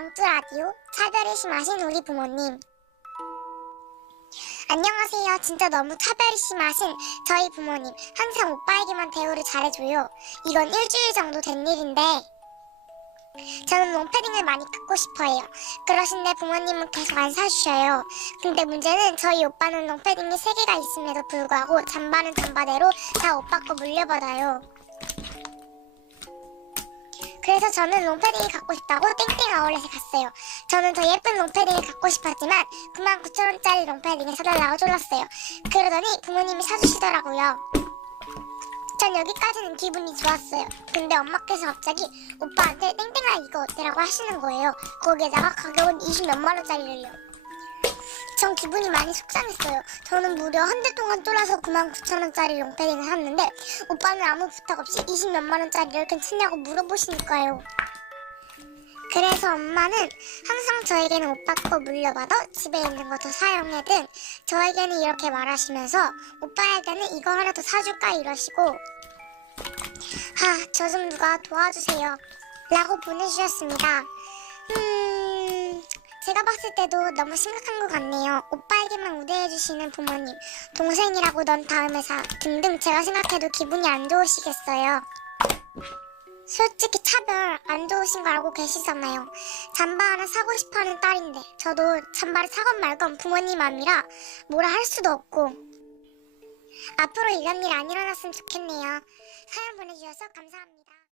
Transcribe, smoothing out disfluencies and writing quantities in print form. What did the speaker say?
앙뚜라디오 차별이 심하신 우리 부모님. 안녕하세요. 진짜 너무 차별이 심하신 저희 부모님. 항상 오빠에게만 대우를 잘해줘요. 이건 일주일 정도 된 일인데 저는 롱패딩을 많이 갖고 싶어해요. 그러신데 부모님은 계속 안 사주셔요. 근데 문제는 저희 오빠는 롱패딩이 3개가 있음에도 불구하고 잠바는 잠바대로 다 오빠 거 물려받아요. 그래서 저는 롱패딩이 갖고 싶다고 땡땡 아울렛에 갔어요. 저는 더 예쁜 롱패딩을 갖고 싶었지만 99,000원짜리 롱패딩을 사달라고 졸랐어요. 그러더니 부모님이 사주시더라고요. 전 여기까지는 기분이 좋았어요. 근데 엄마께서 갑자기 오빠한테 땡땡아 이거 어때라고 하시는 거예요. 거기에다가 가격은 20몇만원짜리를요. 전 기분이 많이 속상했어요. 저는 무려 한 달 동안 쫄아서 99,000원짜리 롱패딩을 샀는데 오빠는 아무 부탁 없이 20몇만원짜리를 괜찮냐고 물어보시니까요. 그래서 엄마는 항상 저에게는 오빠 거 물려받아 집에 있는 거 더 사용해 등 저에게는 이렇게 말하시면서 오빠에게는 이거 하나 더 사줄까 이러시고 저 좀 누가 도와주세요 라고 보내주셨습니다. 제가 봤을 때도 너무 심각한 것 같네요. 오빠에게만 우대해주시는 부모님, 동생이라고 넌 다음에 사 등등 제가 생각해도 기분이 안 좋으시겠어요. 솔직히 차별 안 좋으신 거 알고 계시잖아요. 잠바 하나 사고 싶어하는 딸인데 저도 잠바를 사건 말건 부모님 맘이라 뭐라 할 수도 없고 앞으로 이런 일 안 일어났으면 좋겠네요. 사연 보내주셔서 감사합니다.